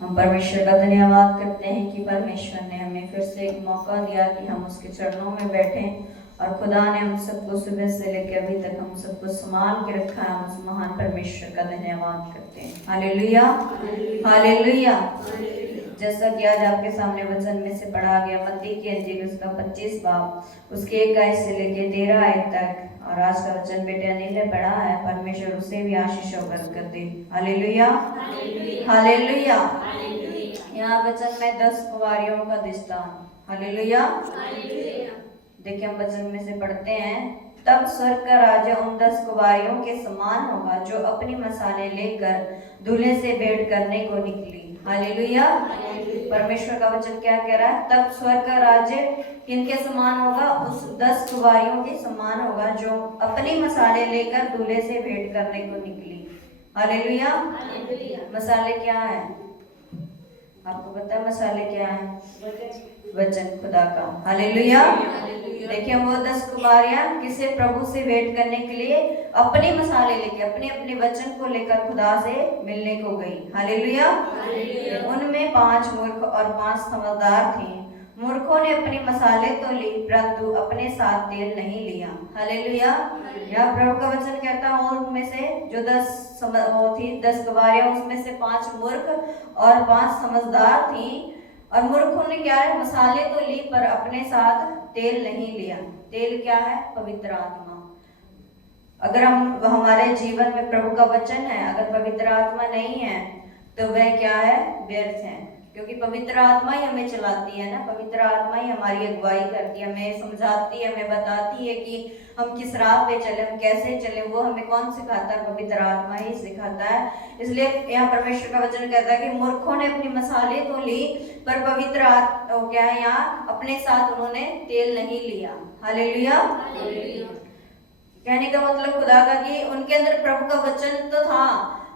हम परमेश्वर का धन्यवाद करते हैं कि परमेश्वर ने हमें फिर से एक मौका दिया कि हम उसके चरणों में बैठें, और खुदा ने हम सबको सुबह से लेकर अभी तक हम सबको संभाल के रखा है। हम उस महान परमेश्वर का धन्यवाद करते हैं। Hallelujah, hallelujah. जैसा कि आज आपके सामने वचन में से पढ़ा गया मत्ती की इंजील उसका 25 बाब उसके 1 से लेकर 13 आयत तक, और आज का वचन बेटे अनिल ने पढ़ा है। परमेश्वर उसे भी आशीष और बरकत दे। Hallelujah, hallelujah. यहाँ वचन में 10 कुंवारियों का दृष्टांत। हालेलुया। देखिए हम वचन में से पढ़ते हैं, तब स्वर्ग का राज्य उन 10 कुंवारियों के समान होगा जो अपनी मसाले लेकर दूल्हे से भेंट करने को निकली। हालेलुया। परमेश्वर का वचन क्या कह रहा है? तब स्वर्ग का राज्य किनके समान होगा? उस 10 कुंवारियों के समान होगा जो अपनी मसाले लेकर दूल्हे से भेंट करने को निकली। हालेलुया। मसाले क्या है? आपको पता है मसाले क्या है? वचन खुदा का। हालेलुया। देखिए वो 10 कुमारियां किसे प्रभु से भेंट करने के लिए अपने मसाले लेके अपने अपने वचन को लेकर खुदा से मिलने को गई। हालेलुया। उनमें 5 मूर्ख और 5 समझदार थे। मूर्खों ने अपने मसाले तो ली परंतु अपने साथ तेल नहीं लिया। हालेलुया। यह प्रभु का वचन कहता है उनमें से जो 10 कुमारियां उसमें से 5 मूर्ख और 5 समझदार थी। और मूर्खों ने क्या है? मसाले तो ली पर अपने साथ तेल नहीं लिया। तेल क्या है? पवित्र आत्मा। अगर हम हमारे जीवन में प्रभु का वचन है, अगर पवित्र आत्मा नहीं है तो वह क्या है? व्यर्थ है। क्योंकि पवित्र आत्मा ही हमें चलाती है ना, पवित्र आत्मा ही हमारी अगुवाई करती है, हमें समझाती है, हमें बताती है कि हम किस राह पे चले, हम कैसे चले। वो हमें कौन सिखाता है? पवित्र आत्मा ही सिखाता है। इसलिए यहाँ परमेश्वर का वचन कहता है कि मूर्खों ने अपनी मसाले तो ली पर पवित्र आत्मा क्या है? यहाँ अपने साथ उन्होंने तेल नहीं लिया। हालेलुया। कहने का मतलब खुदा का कि उनके अंदर प्रभु का वचन तो था,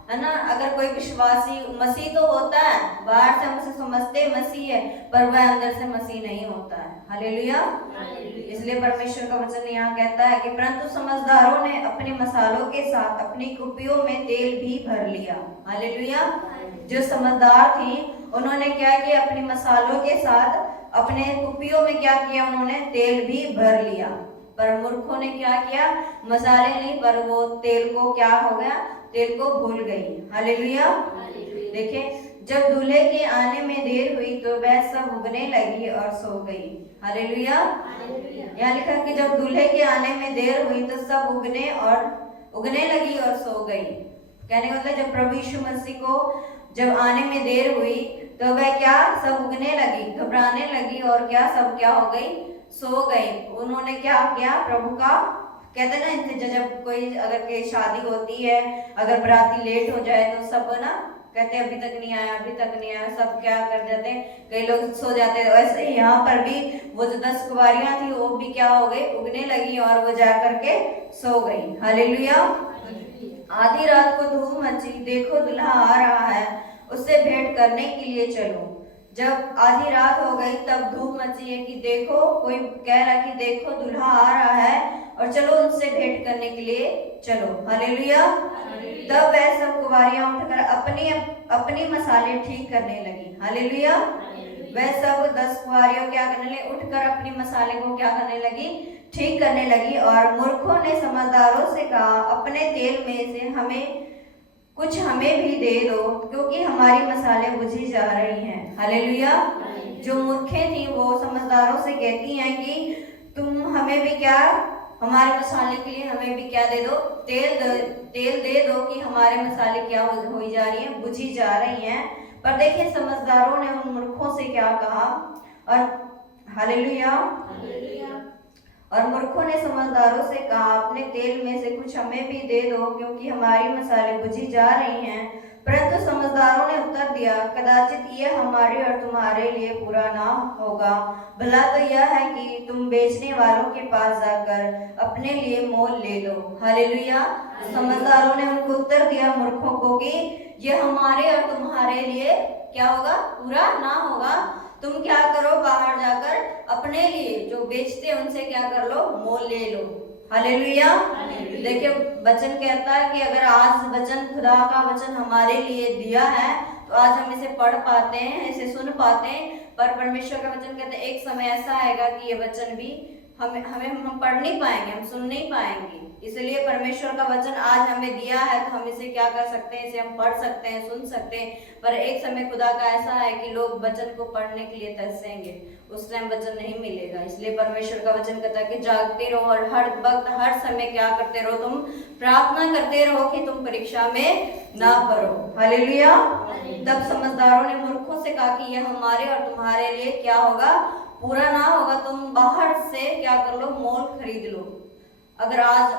है ना। अगर कोई विश्वासी मसीह तो होता है, बाहर से हम उसे समझते मसीह है, पर वह अंदर से मसीह नहीं होता है। हालेलुया। इसलिए परमेश्वर का वचन यहाँ कहता है कि परंतु समझदारों ने अपने मसालों के साथ अपनी कुप्पियों में तेल भी भर लिया। हालेलुया। जो समझदार थी उन्होंने क्या किया? अपने मसालों के साथ अपने कुप्पियों में क्या किया? उन्होंने तेल भी भर लिया। पर मूर्खों ने क्या किया? मसाले ली पर वो तेल को क्या हो गया? तेल को भूल गई। हालेलुया। देखिए जब दूल्हे के आने में देर हुई तो वह सब उगने लगी और सो गई। हालेलुया। यहाँ लिखा कि जब दूल्हे के आने में देर हुई तो सब उगने लगी और सो गई। कहने का मतलब जब प्रभु यीशु मसीह को जब आने में देर हुई तो वह क्या? सब उगने लगी, घबराने लगी, और क्या सब क्या हो गई? सो गई। उन्होंने क्या किया? प्रभु का कहते ना इंतजार, जब कोई अगर कोई शादी होती है, अगर बराती लेट हो जाए तो सब ना कहते अभी तक नहीं आया, अभी तक नहीं आया, सब क्या कर जाते हैं? कई लोग सो जाते हैं। वैसे यहाँ पर भी वो जो 10 कुंवारियां थी वो भी क्या हो गई? उगने लगी और वो जा करके सो गई। हालेलुया। आधी रात को धूम मची, देखो दूल्हा आ रहा है, उससे भेंट करने के लिए चलो। जब आधी रात हो गई तब धूप मची है कि देखो, कोई कह रहा कि देखो दूल्हा आ रहा है और चलो उनसे भेंट करने के लिए चलो। हालेलुया। तब वह सब कुंवारियां उठकर अपनी मसाले ठीक करने लगी। हालेलुया। वह सब 10 कुंवारियां क्या करने लगी? उठकर अपनी मसाले को क्या करने लगी? ठीक करने लगी। और मूर्खों ने समझदारों से कहा, अपने तेल में से कुछ हमें भी दे दो, क्योंकि हमारी मसाले बुझी जा रही हैं। हालेलुया। जो मूर्खें थी वो समझदारों से कहती हैं कि तुम हमें भी क्या, हमारे मसाले के लिए हमें भी क्या दे दो? तेल दे दो कि हमारे मसाले क्या हो जा रही हैं? बुझी जा रही हैं। पर देखिए समझदारों ने उन मूर्खों से क्या कहा? और हालेलुया। और मूर्खों ने समझदारों से कहा, अपने तेल में से कुछ हमें भी दे दो, क्योंकि हमारी मसाले बुझी जा रही हैं। परंतु समझदारों ने उत्तर दिया, कदाचित यह हमारे और तुम्हारे लिए बुरा ना होगा। भला तो यह है कि तुम बेचने वालों के पास जाकर अपने लिए मोल ले लो। हालेलुया। समझदारों ने उनको उत्तर दिया मूर्खों को कि यह हमारे और तुम्हारे लिए क्या होगा? बुरा ना होगा। तुम क्या करो? बाहर जाकर अपने लिए जो बेचते हैं उनसे क्या कर लो? मोल ले लो। हालेलुया। देखिए वचन कहता है कि अगर आज वचन, खुदा का वचन हमारे लिए दिया है तो तो आज हम इसे पढ़ पाते हैं, इसे सुन पाते हैं, पर परमेश्वर का वचन कहते हैं एक समय ऐसा आएगा कि ये वचन भी हम पढ़ नहीं पाएंगे, हम सुन नहीं पाएंगे। इसलिए परमेश्वर का वचन आज हमें दिया है तो हम इसे क्या कर सकते हैं, इसे हम पढ़ सकते हैं, सुन सकते हैं। पर एक समय खुदा का ऐसा है कि लोग वचन को पढ़ने के लिए तरसेंगे, उस टाइम वचन नहीं मिलेगा। इसलिए परमेश्वर का वचन कहता है कि जागते रहो और हर वक्त हर समय क्या करते रहो, तुम प्रार्थना करते रहो कि तुम परीक्षा में ना पड़ो। हालेलुया। तब समझदारों ने मूर्खों से कहा कि यह हमारे और तुम्हारे लिए क्या होगा, पूरा ना होगा, तुम बाहर से क्या कर लो, मोल खरीद लो। अगर आज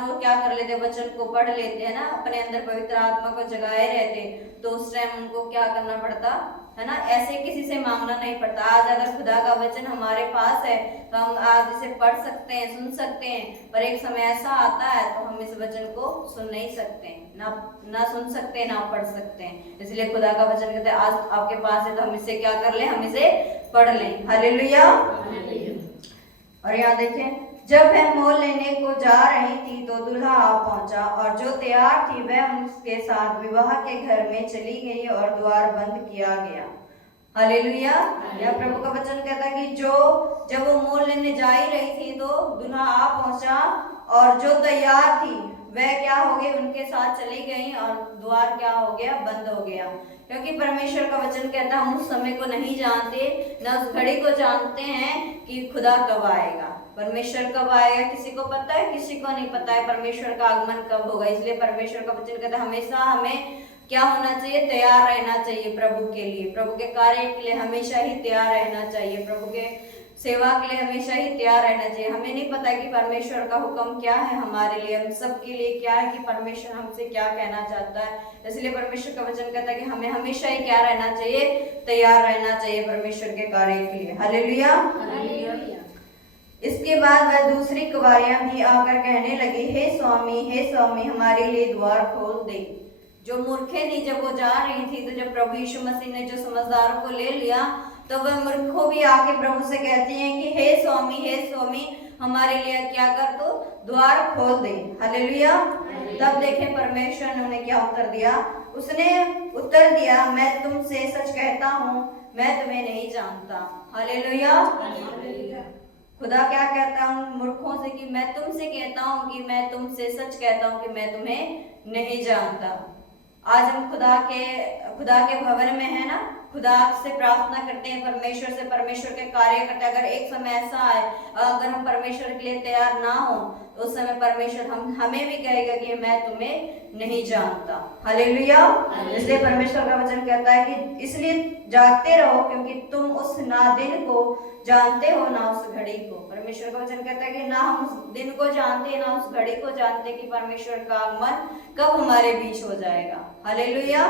वो क्या कर लेते, वचन को पढ़ लेते हैं ना, अपने अंदर पवित्र आत्मा को जगाए रहते, तो उस टाइम उनको क्या करना पड़ता है ना, ऐसे किसी से मांगना नहीं पड़ता। आज अगर खुदा का वचन हमारे पास है तो हम आज इसे पढ़ सकते हैं, सुन सकते हैं, पर एक समय ऐसा आता है तो हम इस वचन को सुन नहीं सकते, ना सुन सकते, ना पढ़ सकते हैं। इसलिए खुदा का वचन कहते हैं आज आपके पास है तो हम इसे क्या कर ले, हम इसे पढ़ लें। हालेलुया। और यहाँ देखें, जब वह मोल लेने को जा रही थी तो दूल्हा आ पहुंचा, और जो तैयार थी वह उसके साथ विवाह के घर में चली गई और द्वार बंद किया गया। हालेलुया। यह प्रभु का वचन कहता है कि जब वो मोल लेने जा ही रही थी तो दूल्हा आ पहुंचा, और जो तैयार थी वह क्या हो गई, उनके साथ चली गई और द्वार क्या हो गया, बंद हो गया। क्योंकि परमेश्वर का वचन कहता है हम उस समय को नहीं जानते, न उस घड़ी को जानते हैं कि खुदा कब आएगा, परमेश्वर कब आएगा। किसी को पता है, किसी को नहीं पता है परमेश्वर का आगमन कब होगा। इसलिए परमेश्वर का वचन कहता है हमेशा हमें क्या होना चाहिए, तैयार रहना चाहिए प्रभु के लिए, प्रभु के कार्य के लिए हमेशा ही तैयार रहना चाहिए, प्रभु के सेवा के लिए हमेशा ही तैयार रहना चाहिए। हमें नहीं पता कि परमेश्वर का हुक्म क्या है हमारे लिए, हम सबके लिए क्या है कि परमेश्वर हमसे क्या कहना चाहता है। इसलिए परमेश्वर का वचन कहता है कि हमें हमेशा ही क्या रहना चाहिए, तैयार रहना चाहिए परमेश्वर के कार्य के लिए। हालेलुया। इसके बाद वह दूसरी कुंवारियां भी आकर कहने लगी, हे स्वामी हमारे लिए द्वार खोल दे। जो मूर्खें थी जब वो जा रही थी, तो जब प्रभु यीशु मसीह ने जो समझदारों को ले लिया, तो वह मूर्खों भी आके प्रभु से कहती हैं कि हे स्वामी हमारे लिए क्या कर दो, द्वार खोल दे। हालेलुया। तब देखें परमेश्वर ने उन्हें क्या उत्तर दिया, उसने उत्तर दिया, मैं तुमसे सच कहता हूँ मैं तुम्हें नहीं जानता। हालेलुया। खुदा क्या कहता हूँ मूर्खों से कि मैं तुमसे कहता हूँ कि मैं तुमसे सच कहता हूँ कि मैं तुम्हें नहीं जानता। आज हम खुदा के भवन में है ना, खुदा से प्रार्थना करते हैं, परमेश्वर से परमेश्वर के कार्य करते हैं। अगर एक समय ऐसा आए अगर हम परमेश्वर के लिए तैयार ना हो तो उस समय परमेश्वर हमें भी कहेगा कि मैं तुम्हें नहीं जानता। हालेलुया। इसलिए परमेश्वर का वचन कहता है कि इसलिए जागते रहो क्योंकि तुम उस ना दिन को जानते हो ना उस घड़ी को। परमेश्वर का वचन कहता है कि ना हम उस दिन को जानते ना उस घड़ी को जानते कि परमेश्वर का आगमन कब हमारे बीच हो जाएगा। हालेलुया।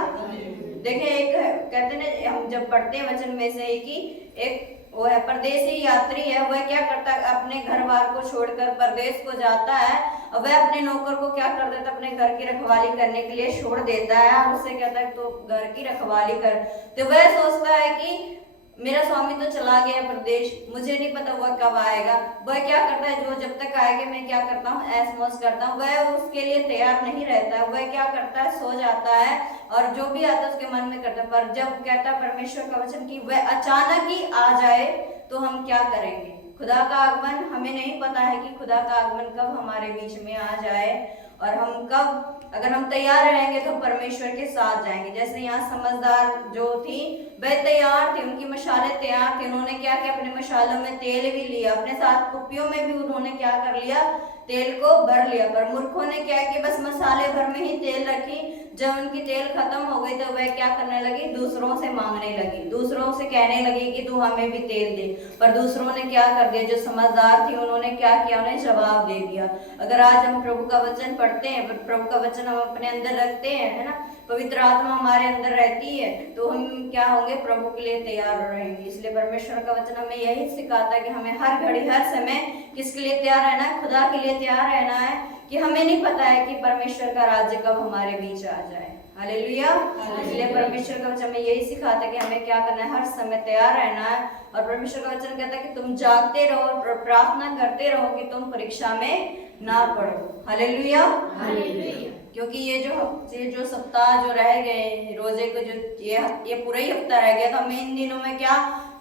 देखिए एक कहते हैं हम जब पढ़ते हैं वचन में से कि एक वो है परदेसी यात्री है, वह क्या करता है अपने घर बार को छोड़कर परदेश को जाता है, और वह अपने नौकर को क्या कर देता है अपने घर की रखवाली करने के लिए छोड़ देता है और उससे कहता है तो घर की रखवाली कर। तो वह सोचता है कि मेरा स्वामी तो चला गया प्रदेश, मुझे नहीं पता वह कब आएगा। वह क्या करता है, जो जब तक आएगा मैं क्या करता हूँ, ऐश मौज करता हूँ। वह उसके लिए तैयार नहीं रहता है, वह क्या करता है, सो जाता है और जो भी आता है उसके मन में करता है। पर जब कहता है परमेश्वर का वचन कि वह अचानक ही आ जाए तो हम क्या करेंगे। खुदा का आगमन हमें नहीं पता है कि खुदा का आगमन कब हमारे बीच में आ जाए, और हम कब अगर हम तैयार रहेंगे तो परमेश्वर के साथ जाएंगे। जैसे यहाँ समझदार जो थी वह तैयार थी, उनकी मशालें तैयार थी, उन्होंने क्या किया अपने मशालों में तेल भी लिया, अपने साथ कुप्पियों में भी उन्होंने क्या कर लिया, तेल को भर लिया। पर मूर्खों ने क्या किया, बस मसाले भर में ही तेल रखी। जब उनकी तेल खत्म हो गई तो वह क्या करने लगी, दूसरों से मांगने लगी, दूसरों से कहने लगी कि तू हमें भी तेल दे। पर दूसरों ने क्या कर दिया, जो समझदार थी उन्होंने क्या किया, उन्हें जवाब दे दिया। अगर आज हम प्रभु का वचन पढ़ते हैं, प्रभु का वचन हम अपने अंदर रखते हैं, है ना, पवित्र आत्मा हमारे अंदर रहती है, तो हम क्या होंगे, प्रभु के लिए तैयार रहेंगे। इसलिए परमेश्वर का वचन हमें यही सिखाता है कि हमें हर घड़ी हर समय किसके लिए तैयार रहना है, खुदा के लिए तैयार रहना है, कि हमें नहीं पता है कि परमेश्वर का राज्य कब हमारे बीच आ जाए। हालेलुया। इसलिए परमेश्वर का वचन हमें यही सिखाता है कि हमें क्या करना है, हर समय तैयार रहना है। और परमेश्वर का वचन कहता है कि तुम जागते रहो और प्रार्थना करते रहो कि तुम परीक्षा में ना पड़ो। हालेलुया। क्योंकि ये जो सप्ताह जो रह गए रोजे को, जो ये पूरा ही हफ्ता रह गया, तो हमें इन दिनों में क्या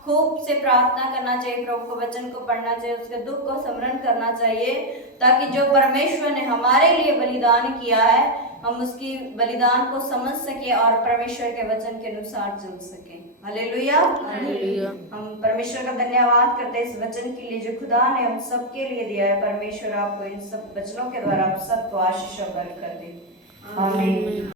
खूब से प्रार्थना करना चाहिए, प्रभु के वचन को पढ़ना चाहिए, उसके दुख को स्मरण करना चाहिए, ताकि जो परमेश्वर ने हमारे लिए बलिदान किया है हम उसकी बलिदान को समझ सके और परमेश्वर के वचन के अनुसार चल सके। हालेलुया। हम परमेश्वर का धन्यवाद करते हैं इस वचन के लिए जो खुदा ने हम सबके लिए दिया है। परमेश्वर आपको इन सब वचनों के द्वारा आप सबको आशीष और बरकत दे। आमीन।